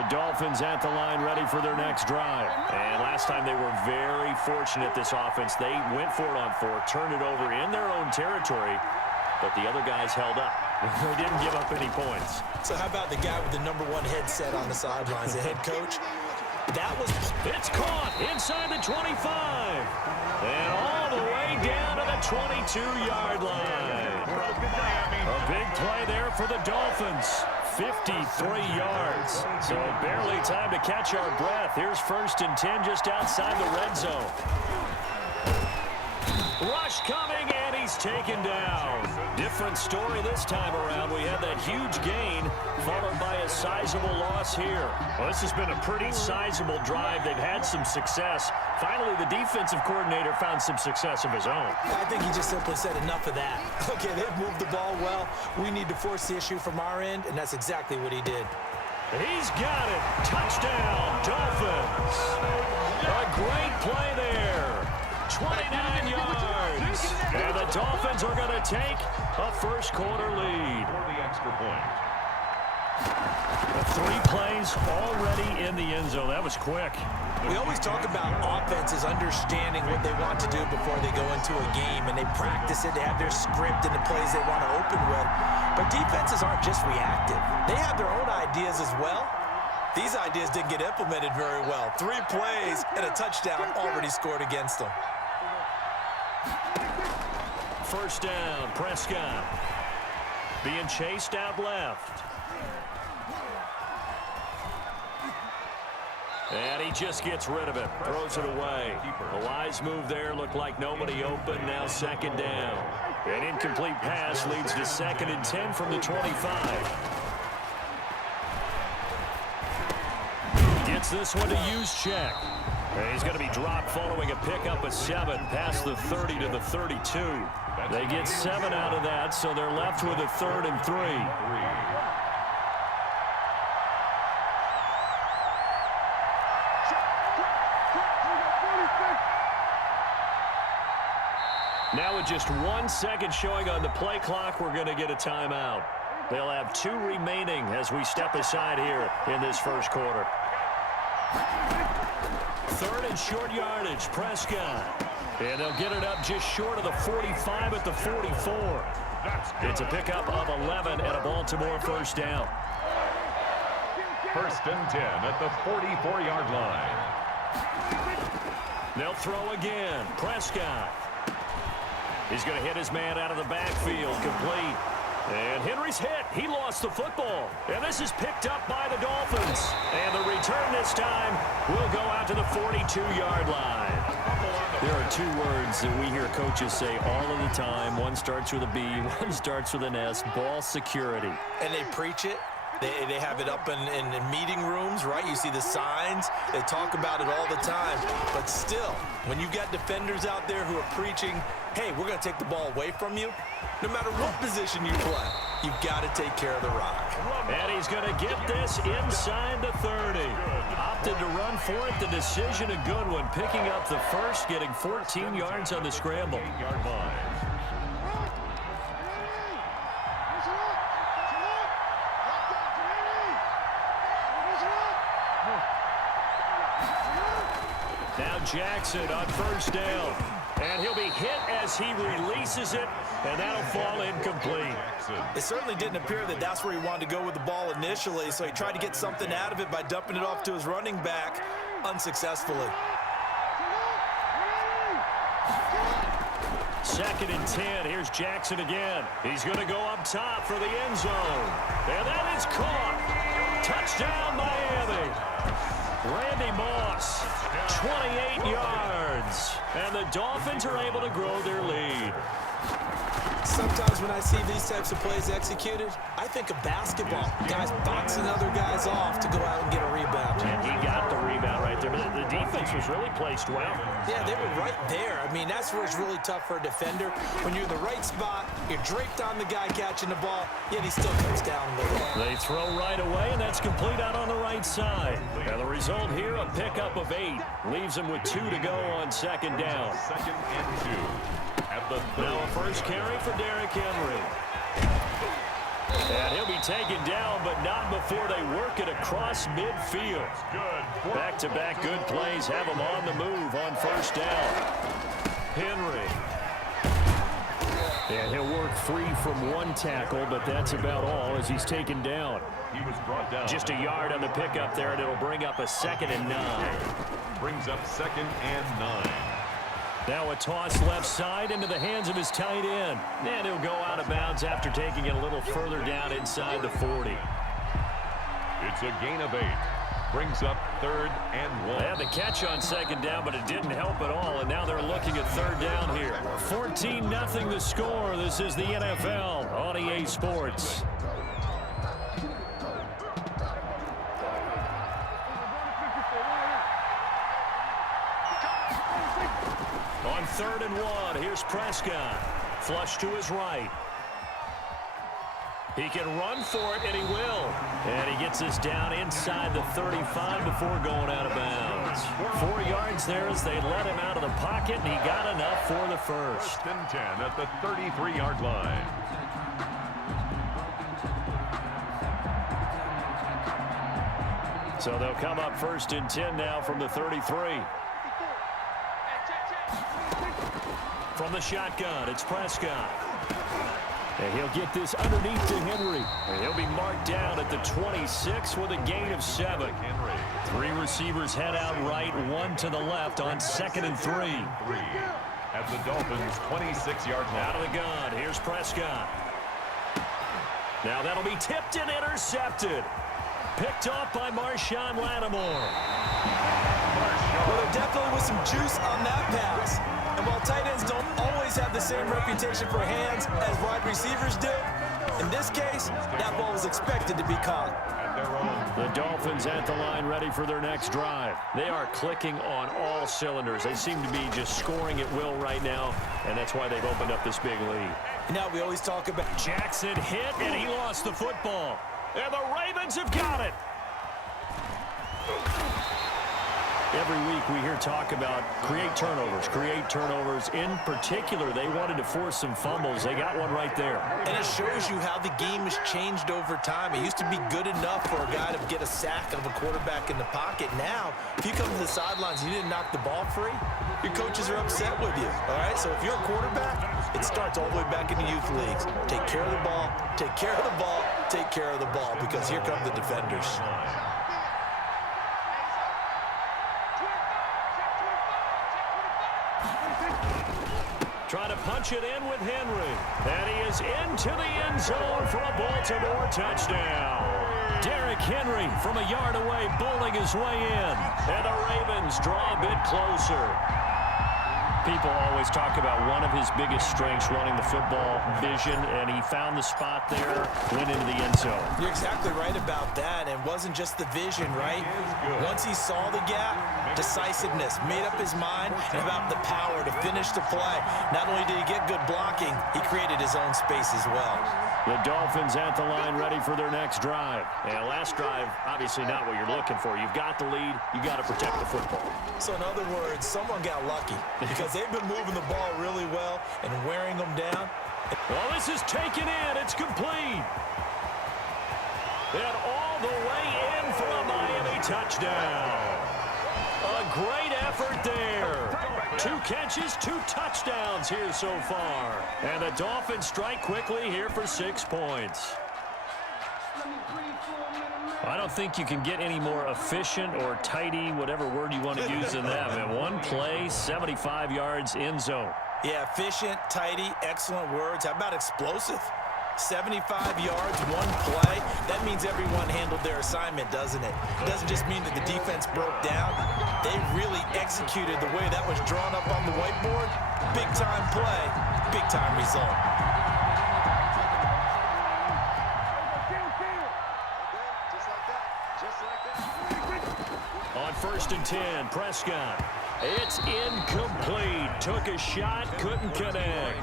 The Dolphins at the line ready for their next drive. And last time they were very fortunate, this offense. They went for it on 4, turned it over in their own territory, but the other guys held up. They didn't give up any points. So how about the guy with the #1 headset on the sidelines, the head coach? It's caught inside the 25. And all the way down to the 22-yard line. A big play there for the Dolphins. 53 yards. So barely time to catch our breath. Here's 1st and 10 just outside the red zone. Rush coming, and he's taken down. Different story this time around. We had that huge gain, followed by a sizable loss here. Well, this has been a pretty sizable drive. They've had some success. Finally, the defensive coordinator found some success of his own. I think he just simply said enough of that. Okay, they've moved the ball well. We need to force the issue from our end, and that's exactly what he did. He's got it. Touchdown, Dolphins. A great play there. 29 yards. And the Dolphins are going to take a first-quarter lead. For the extra point. 3 plays already in the end zone. That was quick. We always talk about offenses understanding what they want to do before they go into a game, and they practice it. They have their script and the plays they want to open with. But defenses aren't just reactive. They have their own ideas as well. These ideas didn't get implemented very well. 3 plays and a touchdown already scored against them. First down, Prescott. Being chased out left. And he just gets rid of it. Throws it away. A wise move there. Looked like nobody open. Now 2nd down. An incomplete pass leads to 2nd and 10 from the 25. Gets this one to Juszczyk. He's going to be dropped following a pickup of 7 past the 30 to the 32. They get 7 out of that, so they're left with a 3rd and 3. Now with just 1 second showing on the play clock, we're going to get a timeout. They'll have 2 remaining as we step aside here in this first quarter. 3rd and short yardage, Prescott. And they'll get it up just short of the 45 at the 44. It's a pickup of 11 and a Baltimore first down. 1st and 10 at the 44-yard line. They'll throw again. Prescott. He's going to hit his man out of the backfield, complete. And Henry's hit. He lost the football. And this is picked up by the Dolphins. And the return this time will go out to the 42-yard line. There are 2 words that we hear coaches say all of the time. One starts with a B, one starts with an S, ball security. And they preach it. They have it up in meeting rooms, right? You see the signs. They talk about it all the time. But still, when you've got defenders out there who are preaching, hey, we're going to take the ball away from you, no matter what position you play, you've got to take care of the rock. And he's going to get this inside the 30. Opted to run for it. The decision, a good one. Picking up the first, getting 14 yards on the scramble. Now Jackson on first down. And he'll be hit as he releases it, and that'll fall incomplete. It certainly didn't appear that that's where he wanted to go with the ball initially, so he tried to get something out of it by dumping it off to his running back unsuccessfully. 2nd and 10. Here's Jackson again. He's going to go up top for the end zone. And that is caught. Touchdown, Miami. Randy Moss, 28 yards. And the Dolphins are able to grow their lead. Sometimes when I see these types of plays executed, I think of basketball. Guys boxing other guys off to go out and get a rebound. And he got the rebound right there, but the defense was really placed well. Yeah, they were right there. I mean, that's where it's really tough for a defender. When you're in the right spot, you're draped on the guy catching the ball, yet he still comes down with it. They throw right away, and that's complete out on the right side. And the result here, a pickup of 8. Leaves them with 2 to go on 2nd down. 2nd and 2. At the now a first carry for Derrick Henry. And he'll be taken down, but not before they work it across midfield. Back-to-back good plays have him on the move on first down. Henry. And he'll work free from one tackle, but that's about all as he's taken down. He was brought down. Just a yard on the pickup there, and it'll bring up a 2nd and 9. Brings up 2nd and 9. Now a toss left side into the hands of his tight end. And he'll go out of bounds after taking it a little further down inside the 40. It's a gain of 8. Brings up 3rd and 1. They had the catch on 2nd down, but it didn't help at all, and now they're looking at 3rd down here. 14-0 the score. This is the NFL on EA Sports. On 3rd and 1, here's Prescott. Flush to his right. He can run for it, and he will. And he gets this down inside the 35 before going out of bounds. 4 yards there as they let him out of the pocket, and he got enough for the first. 1st and 10 at the 33-yard line. So they'll come up 1st and 10 now from the 33. From the shotgun, it's Prescott. And he'll get this underneath to Henry. And he'll be marked down at the 26 with a gain of 7. 3 receivers head out right, 1 to the left on 2nd and 3. At the Dolphins' 26-yard line. Out of the gun, here's Prescott. Now that'll be tipped and intercepted. Picked off by Marshawn Lattimore. Well, there definitely was some juice on that pass. And while tight ends don't always have the same reputation for hands as wide receivers do, in this case, that ball was expected to be caught. The Dolphins at the line ready for their next drive. They are clicking on all cylinders. They seem to be just scoring at will right now, and that's why they've opened up this big lead. Now we always talk about Jackson hit, and he lost the football. And the Ravens have got it. Every week we hear talk about create turnovers. In particular, they wanted to force some fumbles. They got one right there. And it shows you how the game has changed over time. It used to be good enough for a guy to get a sack of a quarterback in the pocket. Now, if you come to the sidelines and you didn't knock the ball free, your coaches are upset with you. All right, so if you're a quarterback, it starts all the way back in the youth leagues. Take care of the ball, take care of the ball, take care of the ball, because here come the defenders. Trying to punch it in with Henry. And he is into the end zone for a Baltimore touchdown. Derrick Henry from a yard away bowling his way in. And the Ravens draw a bit closer. People always talk about one of his biggest strengths running the football, vision, and he found the spot there, went into the end zone. You're exactly right about that. It wasn't just the vision, right? Once he saw the gap, decisiveness, made up his mind, and about the power to finish the play. Not only did he get good blocking, he created his own space as well. The Dolphins at the line ready for their next drive. And last drive, obviously not what you're looking for. You've got the lead. You got to protect the football. So in other words, someone got lucky because they've been moving the ball really well and wearing them down. Well, this is taken in. It's complete. And all the way in for a Miami touchdown. A great effort there. 2 catches, 2 touchdowns here so far. And the Dolphins strike quickly here for 6 points. I don't think you can get any more efficient or tidy, whatever word you want to use in that. Man, 1 play, 75 yards, end zone. Yeah, efficient, tidy, excellent words. How about explosive? 75 yards, 1 play. That means everyone handled their assignment, doesn't it? It doesn't just mean that the defense broke down. They really executed the way that was drawn up on the whiteboard. Big-time play, big-time result. On 1st and 10, Prescott. It's incomplete. Took a shot, couldn't connect.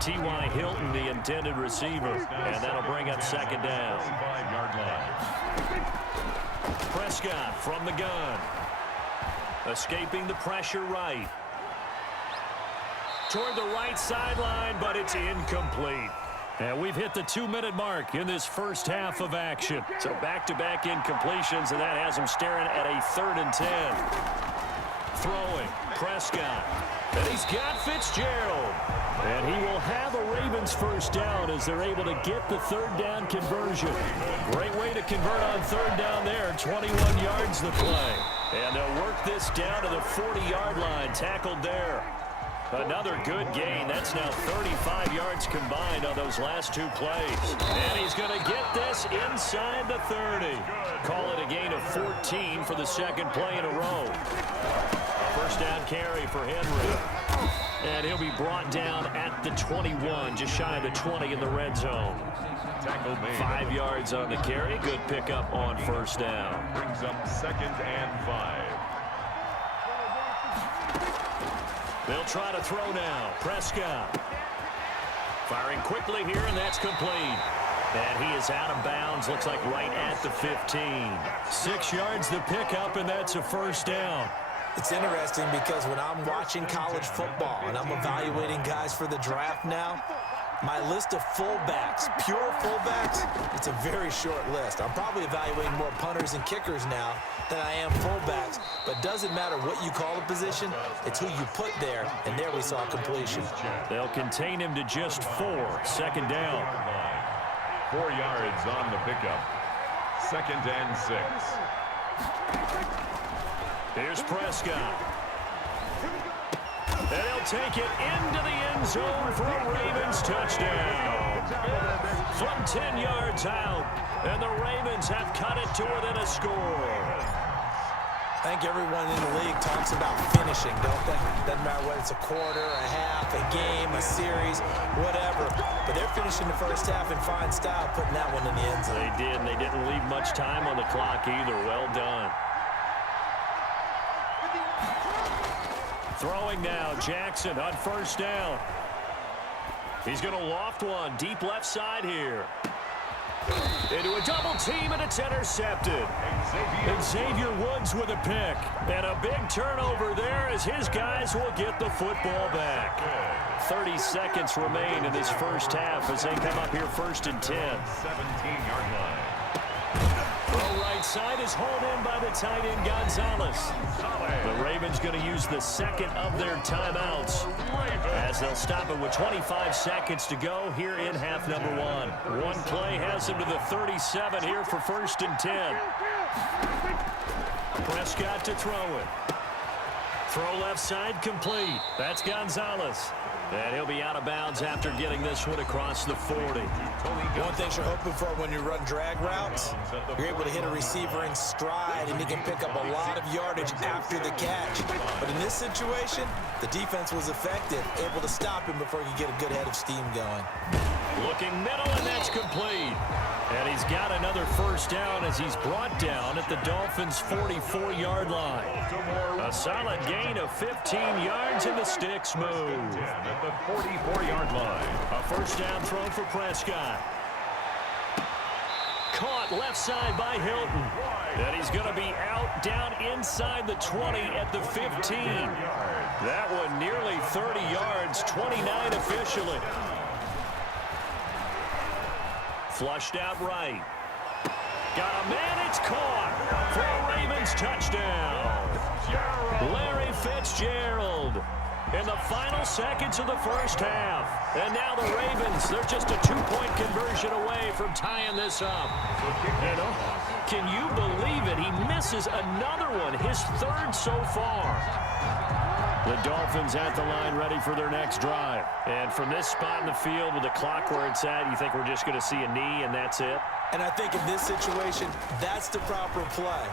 T.Y. Hilton, the intended receiver. And that'll bring up 2nd down. 5-yard line. Prescott from the gun. Escaping the pressure right. Toward the right sideline, but it's incomplete. And we've hit the 2-minute mark in this first half of action. So back-to-back incompletions, and that has him staring at a 3rd and 10. Throwing, Prescott. And he's got Fitzgerald. And he will have a Ravens first down as they're able to get the 3rd down conversion. Great way to convert on 3rd down there. 21 yards the play. And they'll work this down to the 40-yard line. Tackled there. Another good gain. That's now 35 yards combined on those last 2 plays. And he's going to get this inside the 30. Call it a gain of 14 for the 2nd play in a row. First down carry for Henry. And he'll be brought down at the 21, just shy of the 20 in the red zone. 5 yards on the carry. Good pickup on first down. Brings up 2nd and 5. They'll try to throw now. Prescott. Firing quickly here, and that's complete. And he is out of bounds. Looks like right at the 15. 6 yards the pickup, and that's a first down. It's interesting because when I'm watching college football and I'm evaluating guys for the draft now, my list of fullbacks, pure fullbacks, it's a very short list. I'm probably evaluating more punters and kickers now than I am fullbacks. But doesn't matter what you call a position, it's who you put there, and there we saw completion. They'll contain him to just 4. 2nd down. 4 yards on the pickup. 2nd and 6. Here's Prescott. And he'll take it into the end zone for a Ravens touchdown. From 10 yards out, and the Ravens have cut it to within a score. I think everyone in the league talks about finishing, don't they? Doesn't matter whether it's a quarter, a half, a game, a series, whatever. But they're finishing the first half in fine style, putting that one in the end zone. They did, and they didn't leave much time on the clock either. Well done. Throwing now, Jackson on first down. He's going to loft one deep left side here. Into a double team, and it's intercepted. Xavier Woods with a pick. And a big turnover there as his guys will get the football back. 30 seconds remain in this first half as they come up here 1st and 10. 17-yard line. Throw right side is hauled in by the tight end Gonzalez. The Ravens going to use the 2nd of their timeouts as they'll stop it with 25 seconds to go here in half number 1. One play has them to the 37 here for 1st and 10. Prescott to throw it. Throw left side complete. That's Gonzalez. And he'll be out of bounds after getting this one across the 40. One thing you're hoping for when you run drag routes, you're able to hit a receiver in stride, and he can pick up a lot of yardage after the catch. But in this situation, the defense was effective, able to stop him before he could get a good head of steam going. Looking middle, and that's complete. And he's got another first down as he's brought down at the Dolphins' 44-yard line. A solid gain of 15 yards, and the sticks move. At the 44-yard line. A first down throw for Prescott. Caught left side by Hilton. And he's going to be out down inside the 20 at the 15. That one nearly 30 yards, 29 officially. Flushed out right. Got a man, it's caught for a Ravens touchdown. Larry Fitzgerald in the final seconds of the first half. And now the Ravens, they're just a 2-point conversion away from tying this up. And can you believe it? He misses another one, his 3rd so far. The Dolphins at the line ready for their next drive. And from this spot in the field with the clock where it's at, you think we're just going to see a knee and that's it? And I think in this situation, that's the proper play.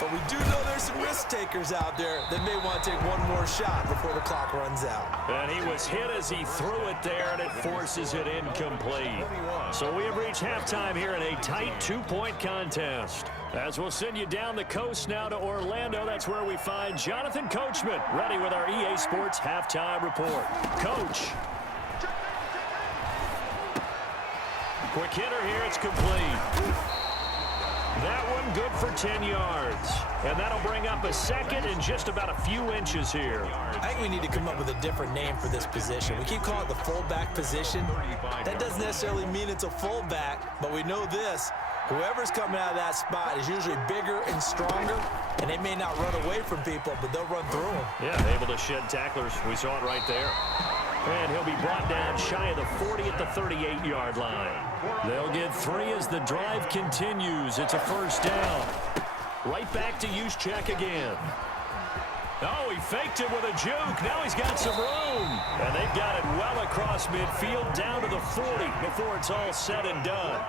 But we do know there's some risk takers out there that may want to take one more shot before the clock runs out. And he was hit as he threw it there, and it forces it incomplete. So we have reached halftime here in a tight 2-point contest. As we'll send you down the coast now to Orlando, that's where we find Jonathan Coachman, ready with our EA Sports Halftime Report. Coach. Quick hitter here, it's complete. That one good for 10 yards. And that'll bring up a second and just about a few inches here. I think we need to come up with a different name for this position. We keep calling it the fullback position. That doesn't necessarily mean it's a fullback, but we know this. Whoever's coming out of that spot is usually bigger and stronger, and they may not run away from people, but they'll run through them. Yeah, able to shed tacklers. We saw it right there. And he'll be brought down shy of the 40 at the 38-yard line. They'll get 3 as the drive continues. It's a first down. Right back to use check again. Oh, he faked it with a juke. Now he's got some room. And they've got it well across midfield down to the 40 before it's all said and done.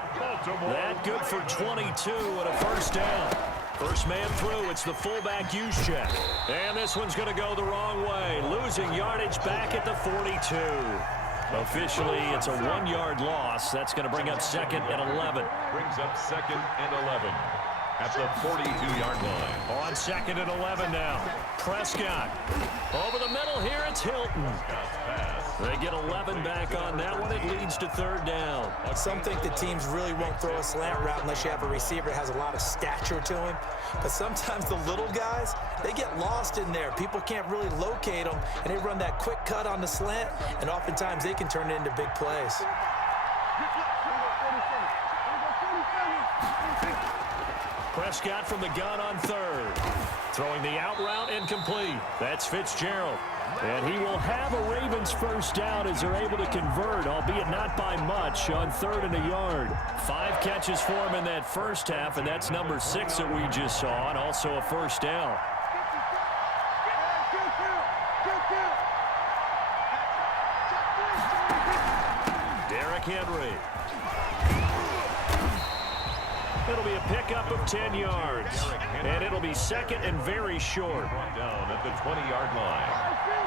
That good for 22 and a first down. First man through, it's the fullback use check. And this one's going to go the wrong way. Losing yardage back at the 42. Officially, it's a 1-yard loss. That's going to bring up second and 11. Brings up second and 11 at the 42-yard line. On second and 11 now. Prescott. Over the middle here, it's Hilton. They get 11 back on that one. It leads to third down. Some think the teams really won't throw a slant route unless you have a receiver that has a lot of stature to him. But sometimes the little guys, they get lost in there. People can't really locate them, and they run that quick cut on the slant, and oftentimes they can turn it into big plays. Prescott from the gun on third. Throwing the out route incomplete. That's Fitzgerald. And he will have a Ravens first down as they're able to convert, albeit not by much, on third and a yard. 5 catches for him in that first half, and that's number 6 that we just saw, and also a first down. Derrick Henry. It'll be a pickup of 10 yards, and it'll be second and very short. Down at the 20-yard line.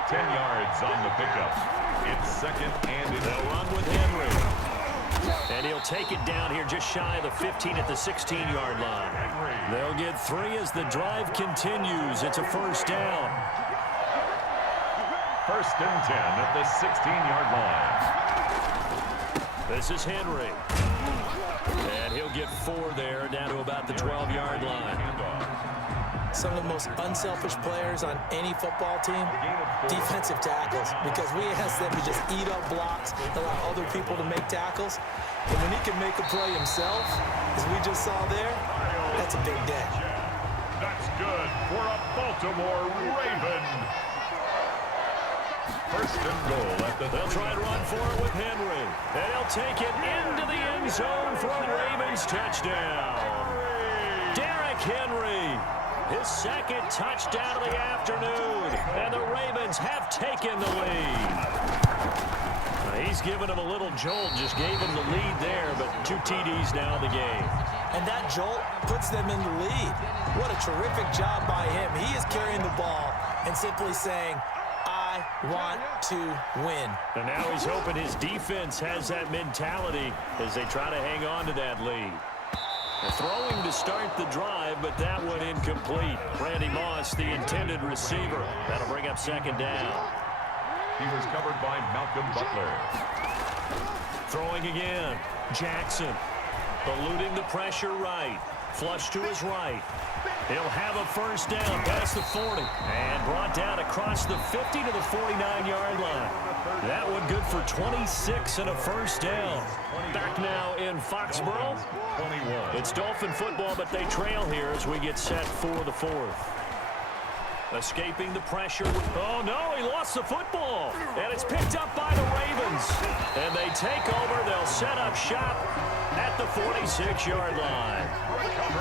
10 yards on the pickup. It's second and they'll run with Henry. And he'll take it down here just shy of the 15 at the 16-yard line. They'll get 3 as the drive continues. It's a first down. First and 10 at the 16-yard line. This is Henry. And he'll get 4 there, down to about the 12-yard line. Some of the most unselfish players on any football team, defensive tackles, because we ask them to just eat up blocks, allow other people to make tackles. And when he can make a play himself, as we just saw there, that's a big day. That's good for a Baltimore Raven. First and goal at the... They'll try and run for it with Henry. And he'll take it into the end zone for a Ravens touchdown. Derrick Henry. His second touchdown of the afternoon, and the Ravens have taken the lead. He's given him a little jolt, just gave him the lead there, but 2 TDs now in the game. And that jolt puts them in the lead. What a terrific job by him. He is carrying the ball and simply saying, I want to win. And now he's hoping his defense has that mentality as they try to hang on to that lead. Throwing to start the drive, but that one incomplete. Randy Moss, the intended receiver. That'll bring up second down. He was covered by Malcolm Butler. Throwing again. Jackson. Eluding the pressure right. Flush to his right. He'll have a first down past the 40. And brought down across the 50 to the 49-yard line. That one good for 26 and a first down. Back now in Foxborough. 21. It's Dolphin football, but they trail here as we get set for the 4th. Escaping the pressure. Oh, no, he lost the football. And it's picked up by the Ravens. And they take over. They'll set up shop at the 46-yard line.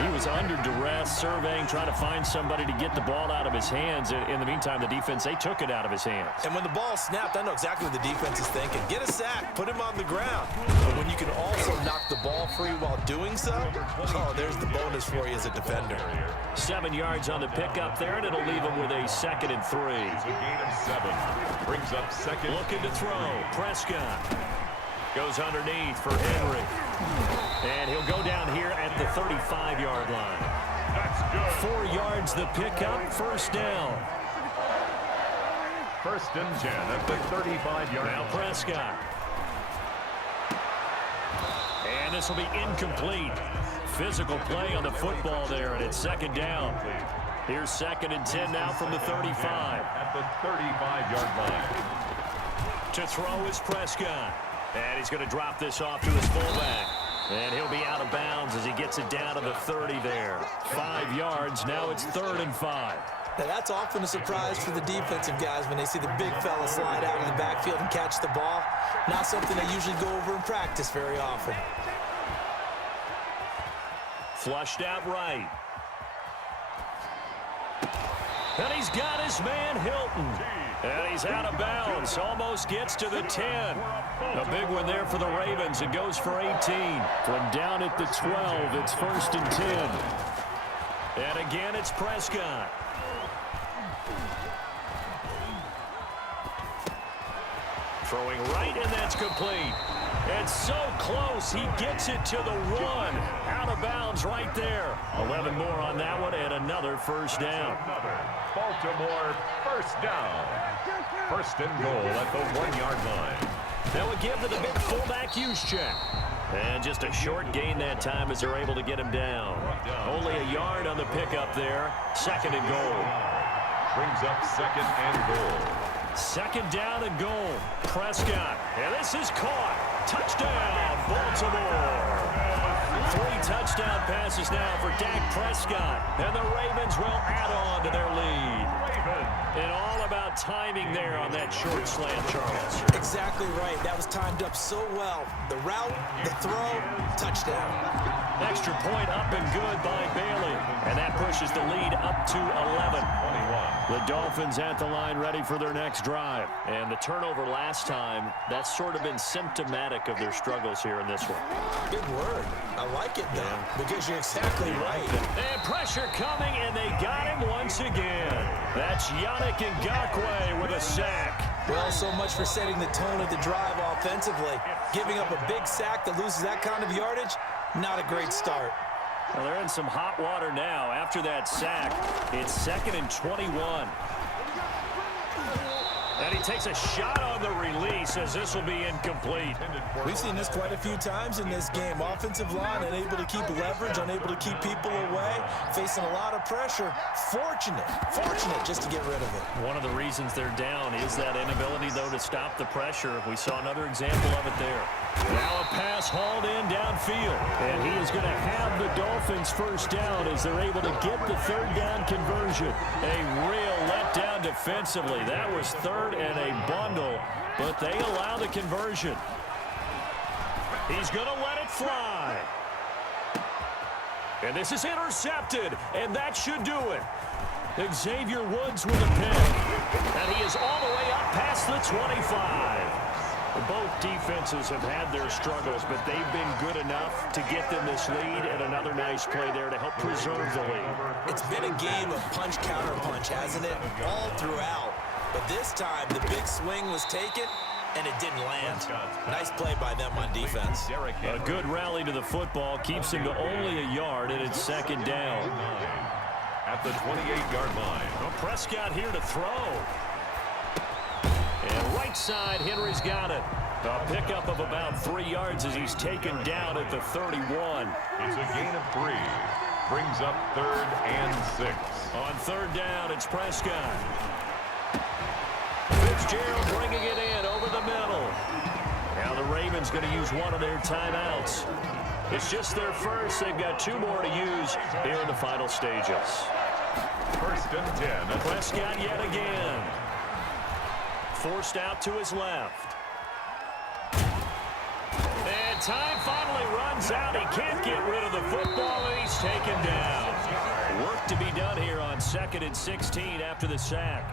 He was under duress, surveying, trying to find somebody to get the ball out of his hands. In the meantime, the defense, they took it out of his hands. And when the ball snapped, I know exactly what the defense is thinking. Get a sack, put him on the ground. But when you can also knock the ball free while doing so, oh, there's the bonus for you as a defender. 7 yards on the pickup there, and it'll leave him with a second and 3. It's a gain of 7. Brings up second. Looking to throw. Prescott goes underneath for Henry. And he'll go down here at the 35-yard line. That's good. 4 yards the pickup, first down. First and 10 at the 35-yard line. Now Prescott. And this will be incomplete. physical play on the football there, and it's second down. Here's 2nd and 10 now from the 35. At the 35-yard line. To throw is Prescott. And he's going to drop this off to his fullback. And he'll be out of bounds as he gets it down to the 30 there. 5 yards. Now it's 3rd and 5. Now that's often a surprise for the defensive guys when they see the big fella slide out of the backfield and catch the ball. Not something they usually go over in practice very often. Flushed out right. And he's got his man Hilton. And he's out of bounds. Almost gets to the 10. A big one there for the Ravens. It goes for 18. From down at the 12, it's 1st and 10. And again, it's Prescott. Throwing right, and that's complete. And so close, he gets it to the 1. Out of bounds right there. 11 more on that one, and another first down. Baltimore first down. 1st and goal at the 1-yard line. Now we give to the big fullback use check. And just a short gain that time as they're able to get him down. Only a yard on the pickup there. 2nd and goal. Brings up 2nd and goal. 2nd down and goal. Prescott. And this is caught. Touchdown, Baltimore. 3 touchdown passes now for Dak Prescott. And the Ravens will add on to their lead. And all about timing there on that short slant, Charles. Exactly right. That was timed up so well. The route, the throw, touchdown. Extra point up and good by Bailey. And that pushes the lead up to 11. The Dolphins at the line ready for their next drive. And the turnover last time, that's sort of been symptomatic of their struggles here in this one. Good word. I like it, though, because you're exactly right. And pressure coming, and they got him once again. That's Yannick Ngakoue with a sack. Well, so much for setting the tone of the drive offensively. Giving up a big sack that loses that kind of yardage, not a great start. Well, they're in some hot water now. After that sack, it's 2nd and 21. And he takes a shot on the release as this will be incomplete. We've seen this quite a few times in this game. Offensive line unable to keep leverage, unable to keep people away, facing a lot of pressure. Fortunate just to get rid of it. One of the reasons they're down is that inability, though, to stop the pressure. We saw another example of it there. Now a pass hauled in downfield. And he is going to have the Dolphins first down as they're able to get the 3rd down conversion. A real letdown defensively. That was 3rd and a bundle, but they allow the conversion. He's going to let it fly. And this is intercepted, and that should do it. Xavier Woods with a pick. And he is all the way up past the 25. Both defenses have had their struggles, but they've been good enough to get them this lead, and another nice play there to help preserve the lead. It's been a game of punch-counter-punch, hasn't it? All throughout. But this time, the big swing was taken, and it didn't land. Nice play by them on defense. A good rally to the football keeps him to only a yard, and it's 2nd down. At the 28-yard line. Well, Prescott here to throw. And right side, Henry's got it. A pickup of about 3 yards as he's taken down at the 31. It's a gain of 3. Brings up 3rd and 6. On 3rd down, it's Prescott. Fitzgerald bringing it in over the middle. Now the Ravens going to use one of their timeouts. It's just their first. They've got 2 more to use here in the final stages. 1st and 10. Prescott yet again. Forced out to his left. And time finally runs out. He can't get rid of the football, and he's taken down. Work to be done here on 2nd and 16 after the sack.